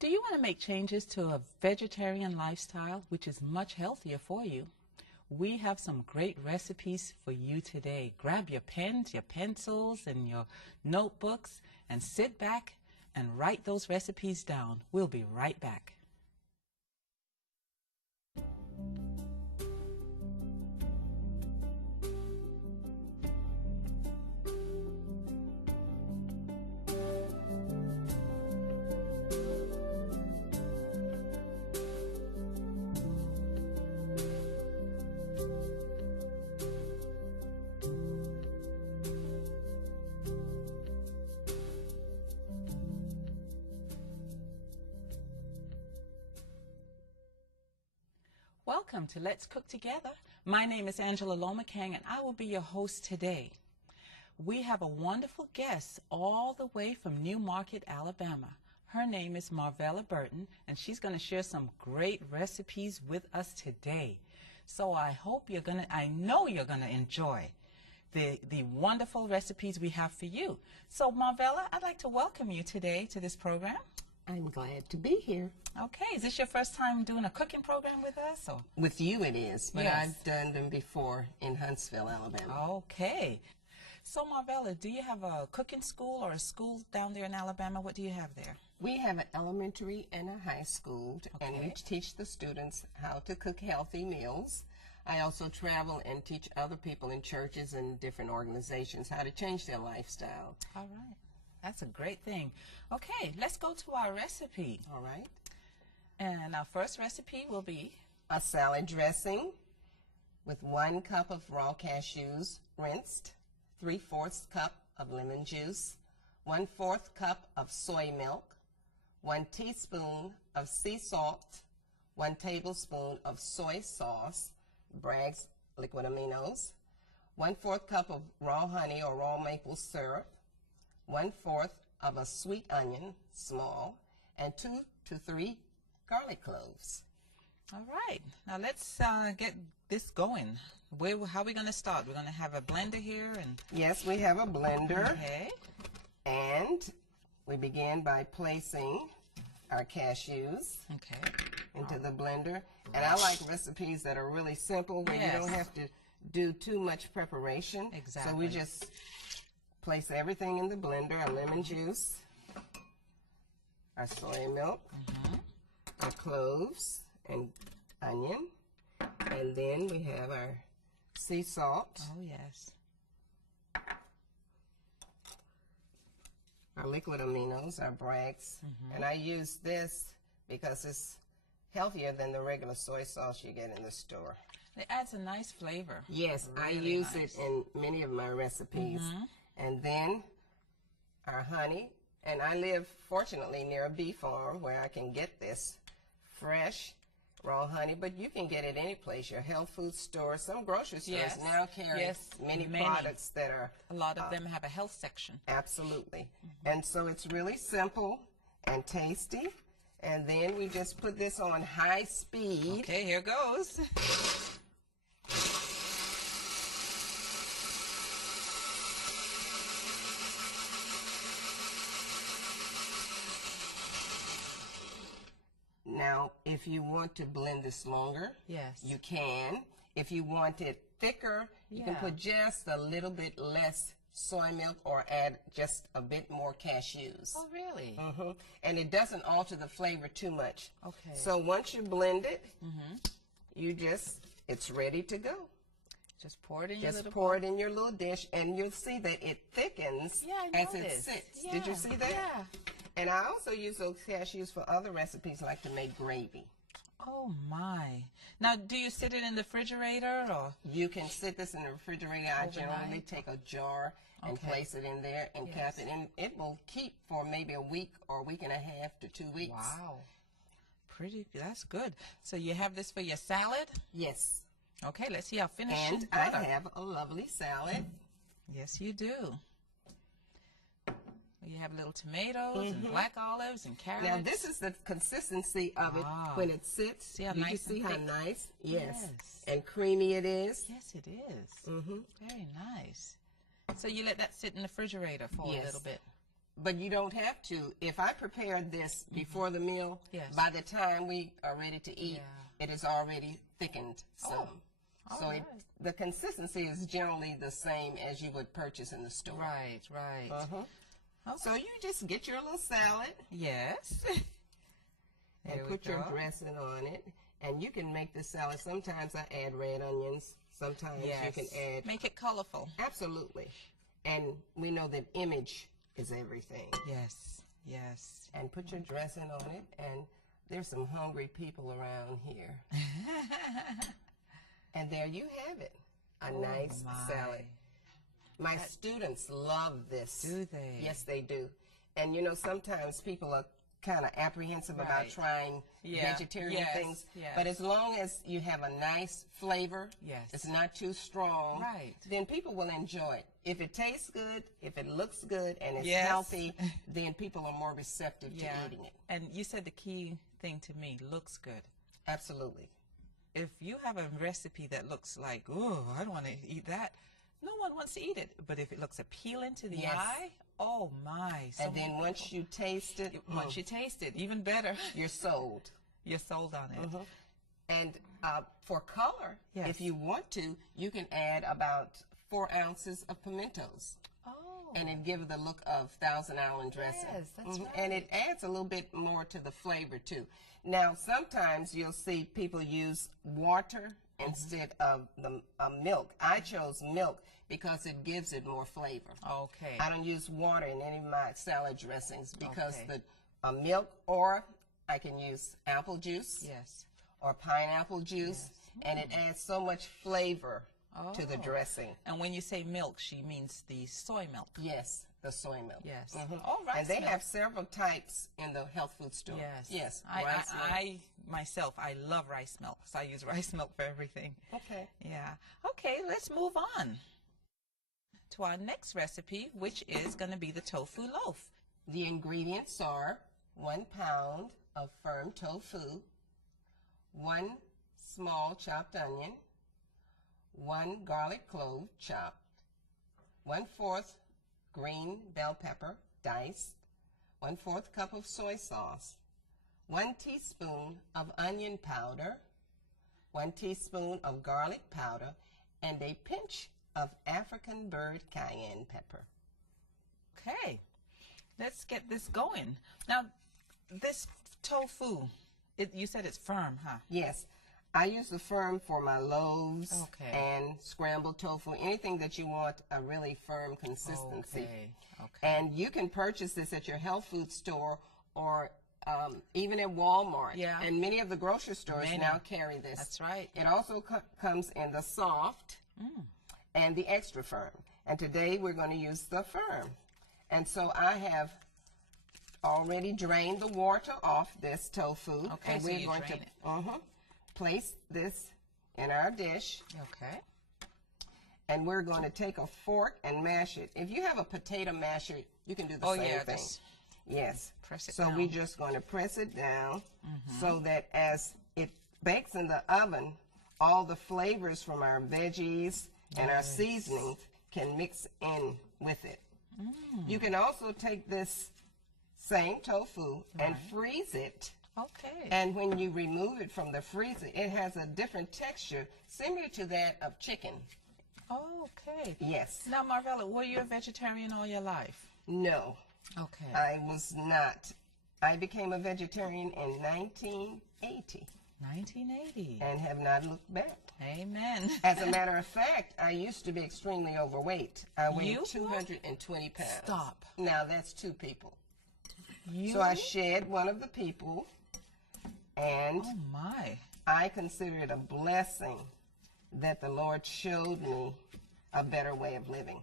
Do you want to make changes to a vegetarian lifestyle, which is much healthier for you? We have some great recipes for you today. Grab your pens, your pencils, and your notebooks, and sit back and write those recipes down. We'll be right back. Welcome to Let's Cook Together. My name is Angela Lomakang, and I will be your host today. We have a wonderful guest all the way from New Market, Alabama. Her name is Marvella Burton, and she's going to share some great recipes with us today. So I know you're going to enjoy the wonderful recipes we have for you. So Marvella, I'd like to welcome you today to this program. I'm glad to be here. Okay, is this your first time doing a cooking program with us? Or? With you it is, but Yes. I've done them before in Huntsville, Alabama. Okay. So Marvella, do you have a cooking school or a school down there in Alabama? What do you have there? We have an elementary and a high school, and we Okay. teach the students how to cook healthy meals. I also travel and teach other people in churches and different organizations how to change their lifestyle. All right. That's a great thing. Okay, let's go to our recipe. All right. And our first recipe will be A salad dressing with 1 cup of raw cashews rinsed, 3/4 cup of lemon juice, 1/4 cup of soy milk, 1 teaspoon of sea salt, 1 tablespoon of soy sauce, Bragg's liquid aminos, 1/4 cup of raw honey or raw maple syrup, 1/4 of a sweet onion, small, and 2 to 3 garlic cloves. all right. Now let's get this going. How are we going to start? We're going to have a blender here, and Yes, we have a blender, okay. and we begin by placing our cashews Okay. into the blender. And I like recipes that are really simple where Yes. you don't have to do too much preparation. Exactly. So we just place everything in the blender, our lemon juice, our soy milk, our cloves and onion, and then we have our sea salt, Oh yes. our liquid aminos, our Bragg's, and I use this because it's healthier than the regular soy sauce you get in the store. It adds a nice flavor. Yes, I Really use nice. it in many of my recipes. And then our honey, and I live fortunately near a bee farm where I can get this fresh raw honey, but you can get it any place, your health food store. Some grocery stores Yes. now carry Yes, many many. products that are A lot of them have a health section. absolutely. And so it's really simple and tasty. And then we just put this on high speed. Okay, here goes. Now, if you want to blend this longer, Yes. you can. If you want it thicker, you can Yeah. put just a little bit less soy milk or add just a bit more cashews. Oh really? And it doesn't alter the flavor too much. Okay. So once you blend it, it's ready to go. Just pour it in your Just little pour it in your little dish, and you'll see that it thickens Yeah, I as it noticed. sits. Yeah, Did you see that? yeah. And I also use those cashews for other recipes, like to make gravy. Oh my. Now, do you sit it in the refrigerator or? You can sit this in the refrigerator. I generally Overnight? take a jar and Okay. place it in there and cap Yes. it, and it will keep for maybe a week or a week and a half to 2 weeks. Wow. That's good. So you have this for your salad? Yes. Okay, let's see how finished And she's I butter. have a lovely salad. Yes, you do. You have little tomatoes and black olives and carrots. Now this is the consistency of it Ah. when it sits. See how you nice can see and how thick? nice? Yes. Yes. And creamy it is. Yes, it is. Very nice. So you let that sit in the refrigerator for a Yes. little bit. but you don't have to. If I prepared this before the meal, Yes. by the time we are ready to eat, Yeah. it is already thickened some. all So right. the consistency is generally the same as you would purchase in the store. Right, right. Okay. So you just get your little salad Yes. and There we put your go. dressing on it. And you can make this salad. Sometimes I add red onions. Sometimes you can add. Make it colorful. Absolutely. And we know that image is everything. Yes, yes. And put your dressing on it. And there's some hungry people around here. And there you have it. A nice salad. My students love this. Do they? Yes, they do. And you know, sometimes people are kind of apprehensive about trying vegetarian things. Yes. But as long as you have a nice flavor, Yes. it's not too strong, Right. then people will enjoy it. If it tastes good, if it looks good, and it's Yes. healthy, then people are more receptive to eating it. And you said the key thing to me, looks good. Absolutely. If you have a recipe that looks like, oh, I don't want to eat that, no one wants to eat it. But if it looks appealing to the eye, oh my. And then once you taste it, once you taste it, even better. you're sold. You're sold on it. And for color, if you want to, you can add about 4 ounces of pimentos. Oh. And it gives the look of Thousand Island dressing. Yes, that's right. And it adds a little bit more to the flavor, too. Now, sometimes you'll see people use water instead of the milk. I chose milk because it gives it more flavor. Okay. I don't use water in any of my salad dressings because the milk, or I can use apple juice Yes. or pineapple juice, and it adds so much flavor to the dressing. And when you say milk, she means the soy milk. Yes, the soy milk. Yes. Oh, rice and they milk. have several types in the health food store. Yes. Yes. Rice milk. I myself, I love rice milk, so I use rice milk for everything. Okay. Yeah. Okay, let's move on to our next recipe, which is going to be the tofu loaf. The ingredients are 1 pound of firm tofu, 1 small chopped onion, 1 garlic clove chopped, 1/4 green bell pepper diced, 1/4 cup of soy sauce, 1 teaspoon of onion powder, 1 teaspoon of garlic powder, and a pinch of African bird cayenne pepper. Okay, let's get this going. Now, this tofu, you said it's firm, huh? Yes. I use the firm for my loaves Okay. and scrambled tofu, anything that you want a really firm consistency. Okay. Okay. And you can purchase this at your health food store or even at Walmart. Yeah. And many of the grocery stores now carry this. That's right. It also comes in the soft and the extra firm. And today we're going to use the firm. And so I have already drained the water off this tofu. Okay, and so we're you going drain to place this in our dish. Okay. And we're going to take a fork and mash it. If you have a potato masher, you can do the same thing. Yes. Press it so down. we're just going to press it down so that as it bakes in the oven, all the flavors from our veggies and our seasonings can mix in with it. You can also take this same tofu and freeze it. Okay. And when you remove it from the freezer, it has a different texture similar to that of chicken. Okay. Yes. Now, Marvella, were you a vegetarian all your life? No, Okay. I was not. I became a vegetarian in 1980 1980. and have not looked back. Amen. As a matter of fact, I used to be extremely overweight. I weighed You? 220 pounds. Stop. Now that's 2 people. You? So I shed one of the people, and Oh my. I consider it a blessing that the Lord showed me a better way of living.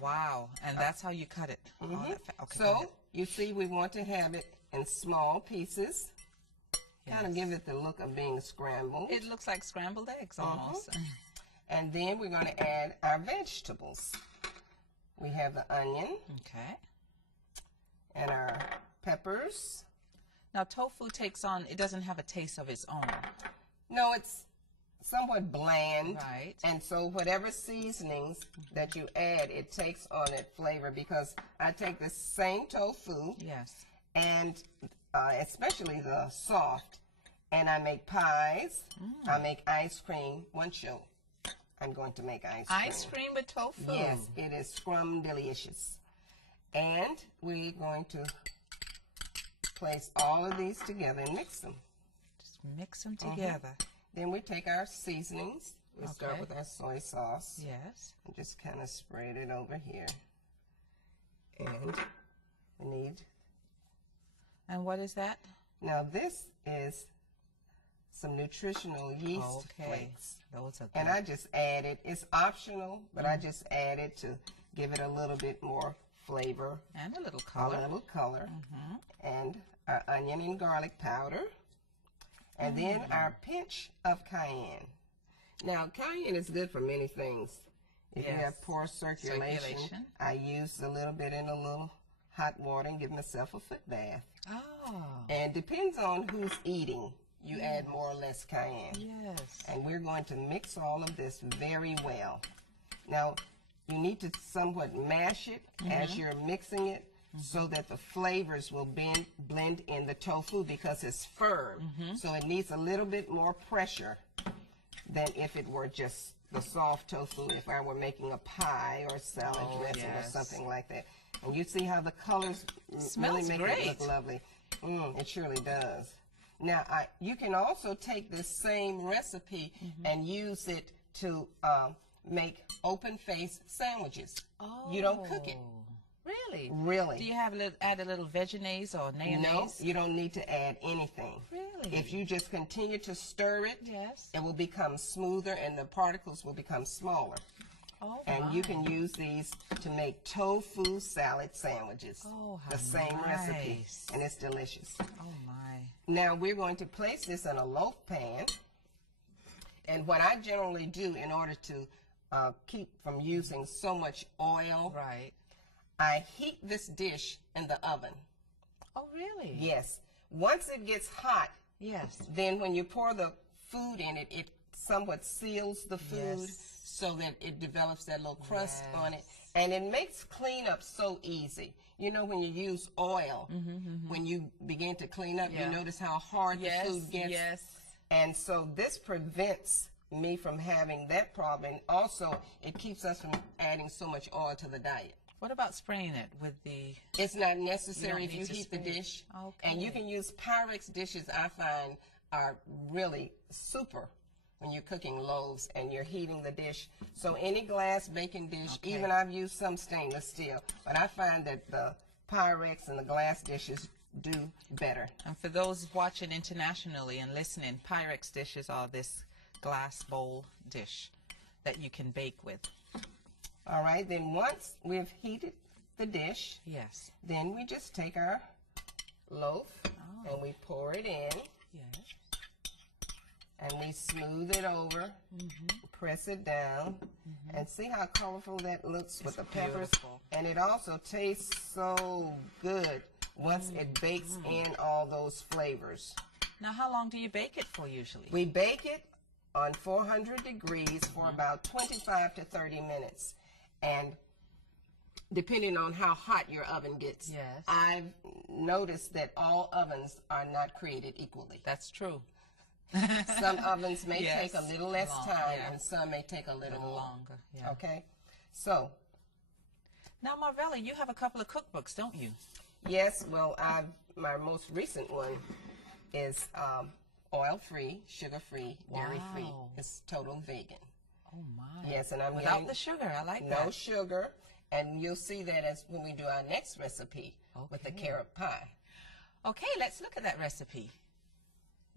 Wow. And that's how you cut it. All that okay. go So ahead. you see, we want to have it in small pieces. Kind of give it the look of being scrambled. It looks like scrambled eggs almost. And then we're going to add our vegetables. We have the onion Okay. and our peppers. Now, tofu takes on, it doesn't have a taste of its own. No, it's somewhat bland. Right. And so whatever seasonings that you add, it takes on that flavor, because I take the same tofu, Yes. and especially the soft, and I make pies. I make ice cream. One show, I'm going to make ice cream. Ice cream with tofu. Yes, it is scrum delicious. And we're going to place all of these together and mix them. Just mix them together. Then we take our seasonings. We start Okay. with our soy sauce. Yes. And just kind of spread it over here. And we need, And what is that? now this is some nutritional yeast flakes. Those are good. And I just added, it's optional, but I just added to give it a little bit more flavor, And a little a color. little color, and our onion and garlic powder, and then our pinch of cayenne. Now, cayenne is good for many things. If you Yes. have poor circulation, I use a little bit in a little hot water and give myself a foot bath. Oh, And depends on who's eating. You add more or less cayenne. yes. And we're going to mix all of this very well. Now, you need to somewhat mash it as you're mixing it, so that the flavors will blend in the tofu, because it's firm. So it needs a little bit more pressure than if it were just the soft tofu, if I were making a pie or salad dressing or something like that. And you see how the colors really Smells make great. it look lovely. It surely does. Now, you can also take this same recipe and use it to make open-faced sandwiches. You don't cook it. Really? Really. Do you have add a little veggies or mayonnaise? No, you don't need to add anything. Really? If you just continue to stir it, Yes. it will become smoother and the particles will become smaller. Oh, And you can use these to make tofu salad sandwiches. Oh, how the same recipe. nice. And it's delicious. Oh, my. Now we're going to place this in a loaf pan. And what I generally do in order to keep from using so much oil, Right. I heat this dish in the oven. Oh, really? Yes. Once it gets hot, Yes. then when you pour the food in it, it somewhat seals the food Yes. so that it develops that little crust on it. Yes. And it makes cleanup so easy. You know, when you use oil, when you begin to clean up, Yeah. you notice how hard Yes. the food gets. Yes. And so this prevents me from having that problem. And also, it keeps us from adding so much oil to the diet. What about spraying it with the... It's not necessary You if don't you need to heat the spray it. dish. Okay. And you can use Pyrex dishes, I find, are really super when you're cooking loaves and you're heating the dish. So any glass baking dish, Okay. even I've used some stainless steel, but I find that the Pyrex and the glass dishes do better. And for those watching internationally and listening, Pyrex dishes are this glass bowl dish that you can bake with. All right, then once we've heated the dish, Yes. then we just take our loaf and we pour it in. Yes. And we smooth it over, press it down, and see how colorful that looks with the peppers. beautiful. And it also tastes so good once it bakes in all those flavors. Now, how long do you bake it for usually? We bake it on 400 degrees for about 25 to 30 minutes. And depending on how hot your oven gets, Yes. I've noticed that all ovens are not created equally. That's true. Some ovens may Yes. take a little less Long, time, yeah. and some may take a A little little more. longer. Yeah. Okay, so Now, Marvella, you have a couple of cookbooks, don't you? yes, well, my most recent one is oil-free, sugar-free, dairy-free. Wow. It's total vegan. Oh, my. Yes, and I'm Without getting the sugar. I like no that. sugar, and you'll see that as when we do our next recipe with the Okay. carrot pie. Okay, let's look at that recipe.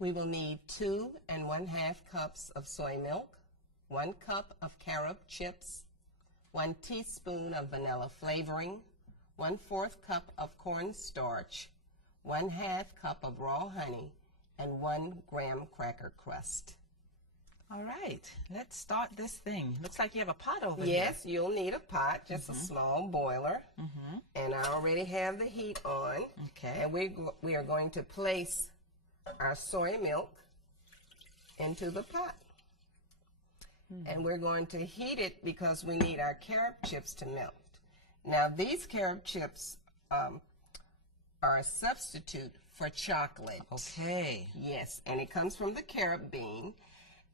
We will need 2 1/2 cups of soy milk, 1 cup of carob chips, 1 teaspoon of vanilla flavoring, 1/4 cup of cornstarch, 1/2 cup of raw honey, and 1 graham cracker crust. All right, let's start this thing. Looks like you have a pot over Yes, you'll need a pot, just a small boiler, and I already have the heat on. Okay. And we are going to place our soy milk into the pot. And we're going to heat it because we need our carob chips to melt. Now, these carob chips are a substitute for chocolate. Okay. Yes, and it comes from the carob bean,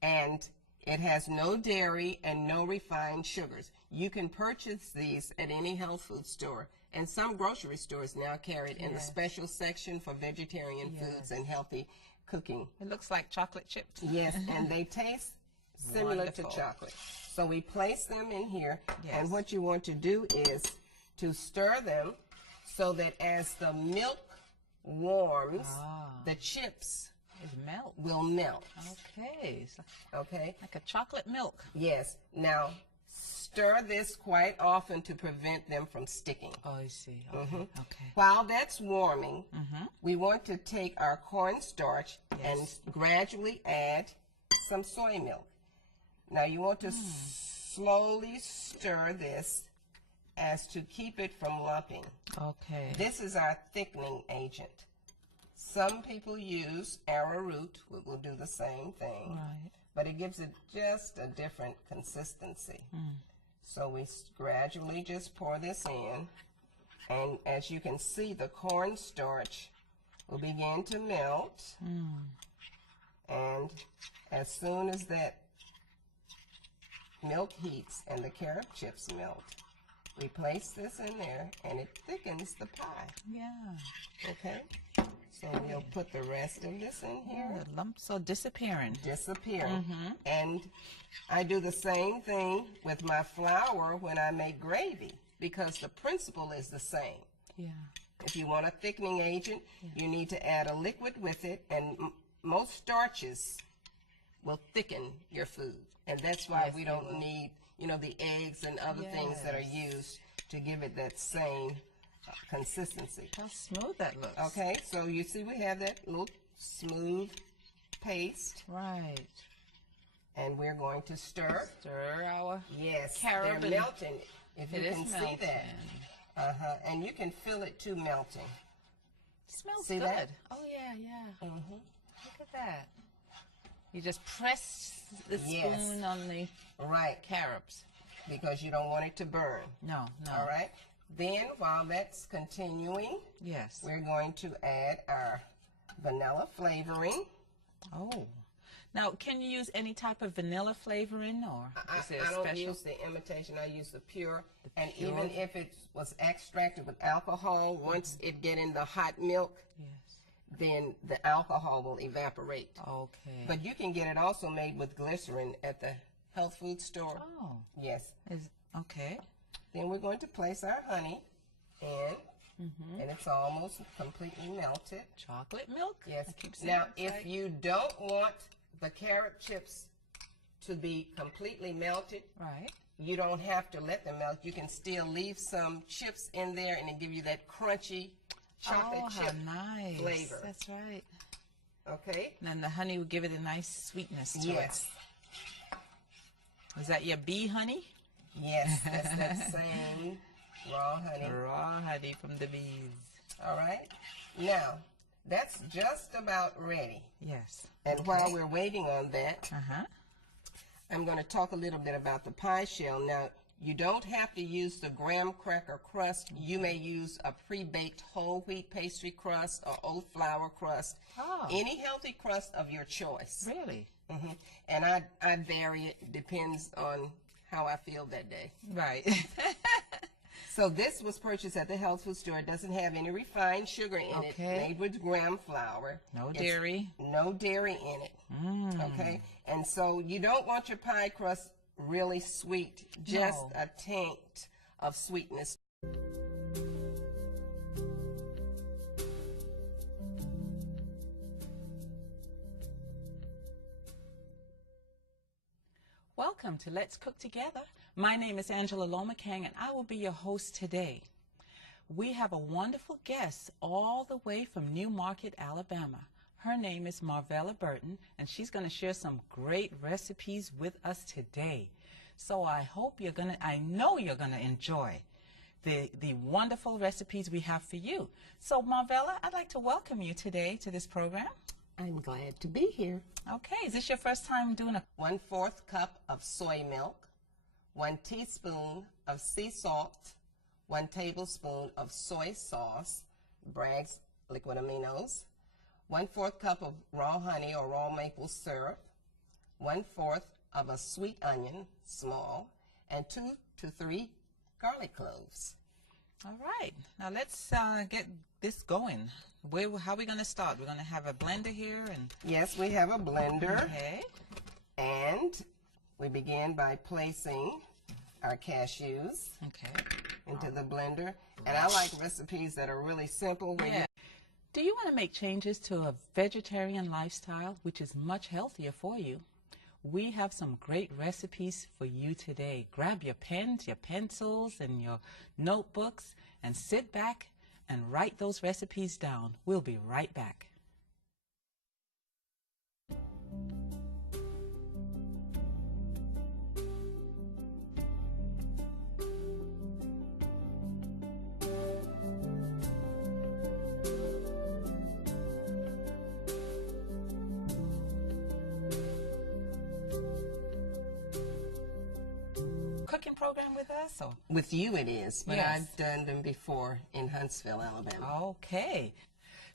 and it has no dairy and no refined sugars. You can purchase these at any health food store, and some grocery stores now carry it in the special section for vegetarian foods and healthy cooking. It looks like chocolate chips. Yes, and they taste similar to chocolate. So we place them in here, and what you want to do is to stir them so that as the milk warms, the chips will melt. Okay. Okay? Like a chocolate milk. Yes. Now, stir this quite often to prevent them from sticking. Oh, I see. Okay. Okay. While that's warming, we want to take our cornstarch and gradually add some soy milk. Now, you want to slowly stir this as to keep it from lumping. Okay. This is our thickening agent. Some people use arrowroot, which will do the same thing, but it gives it just a different consistency. So we gradually just pour this in, and as you can see, the cornstarch will begin to melt, and as soon as that milk heats and the carob chips melt, we place this in there, and it thickens the pie. Yeah. Okay? So we'll put the rest of this in here. The lumps are disappearing. And I do the same thing with my flour when I make gravy, because the principle is the same. Yeah. If you want a thickening agent, you need to add a liquid with it, and most starches will thicken your food. And that's why we don't need, you know, the eggs and other things that are used to give it that same consistency. How smooth that looks. Okay, so you see we have that little smooth paste. Right. And we're going to stir. Stir our carob. They're melting, if you can see that. And you can feel it too melting. Smells see good. That? Oh, yeah, yeah. Look at that. You just press the spoon on the carobs. Because you don't want it to burn. No, no. All right? Then, while that's continuing, we're going to add our vanilla flavoring. Oh. Now, can you use any type of vanilla flavoring, or is it I don't special? use the imitation. I use the pure. And even if it was extracted with alcohol, once it get in the hot milk, then the alcohol will evaporate. Okay. But you can get it also made with glycerin at the health food store. Oh. Yes. Okay. Then we're going to place our honey in, and it's almost completely melted. Chocolate milk? Yes. Now, if you don't want the carrot chips to be completely melted, you don't have to let them melt. You can still leave some chips in there, and it give you that crunchy chocolate chip flavor. That's right. Okay. And then the honey will give it a nice sweetness to it. Is that your bee honey? Yes, that's that same raw honey. Raw honey from the bees. All right. Now, that's just about ready. Yes. And while we're waiting on that, I'm going to talk a little bit about the pie shell. Now, you don't have to use the graham cracker crust. You may use a pre-baked whole wheat pastry crust or oat flour crust. Any healthy crust of your choice. Really? And I vary it. Depends on how I feel that day. Right. So this was purchased at the health food store. It doesn't have any refined sugar in it. Made with graham flour. No dairy. No dairy in it. Okay? And so you don't want your pie crust really sweet. Just a taint of sweetness. Welcome to Let's Cook Together. My name is Angela Lomacang, and I will be your host today. We have a wonderful guest all the way from New Market, Alabama. Her name is Marvella Burton, and she's going to share some great recipes with us today. So I know you're going to enjoy the wonderful recipes we have for you. So Marvella, I'd like to welcome you today to this program. I'm glad to be here. Okay, is this your first time doing a... 1/4 cup of soy milk, 1 teaspoon of sea salt, 1 tablespoon of soy sauce, Bragg's liquid aminos, 1/4 cup of raw honey or raw maple syrup, 1/4 of a sweet onion, small, and 2 to 3 garlic cloves. All right, now let's get this going. How are we going to start? We're going to have a blender here and... Yes, we have a blender. Okay. And we begin by placing our cashews into the blender. And I like recipes that are really simple. Yeah. Do you want to make changes to a vegetarian lifestyle, which is much healthier for you? We have some great recipes for you today. Grab your pens, your pencils, and your notebooks and sit back and write those recipes down. We'll be right back. Cooking program with us? Or? With you it is, but Yes. I've done them before in Huntsville, Alabama. Okay.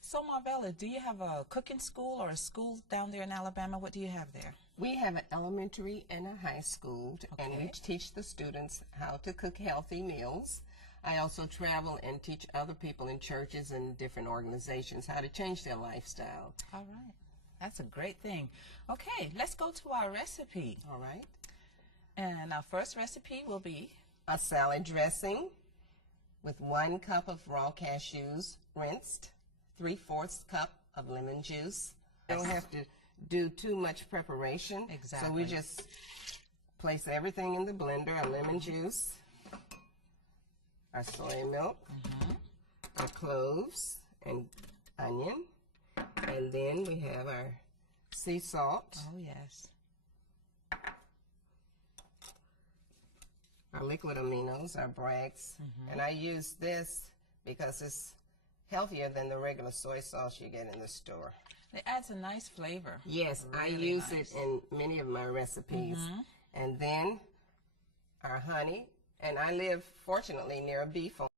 So Marvella, do you have a cooking school or a school down there in Alabama? What do you have there? We have an elementary and a high school, and we Okay. teach the students how to cook healthy meals. I also travel and teach other people in churches and different organizations how to change their lifestyle. All right. That's a great thing. Okay, let's go to our recipe. All right. And our first recipe will be... A salad dressing with 1 cup of raw cashews rinsed, 3/4 cup of lemon juice. You don't have to do too much preparation. Exactly. So we just place everything in the blender, our lemon juice, our soy milk, our cloves and onion, and then we have our sea salt, Oh, yes. our liquid aminos, our Bragg's, and I use this because it's healthier than the regular soy sauce you get in the store. It adds a nice flavor. Yes, I Really use nice. it in many of my recipes. And then our honey, and I live fortunately near a bee farm.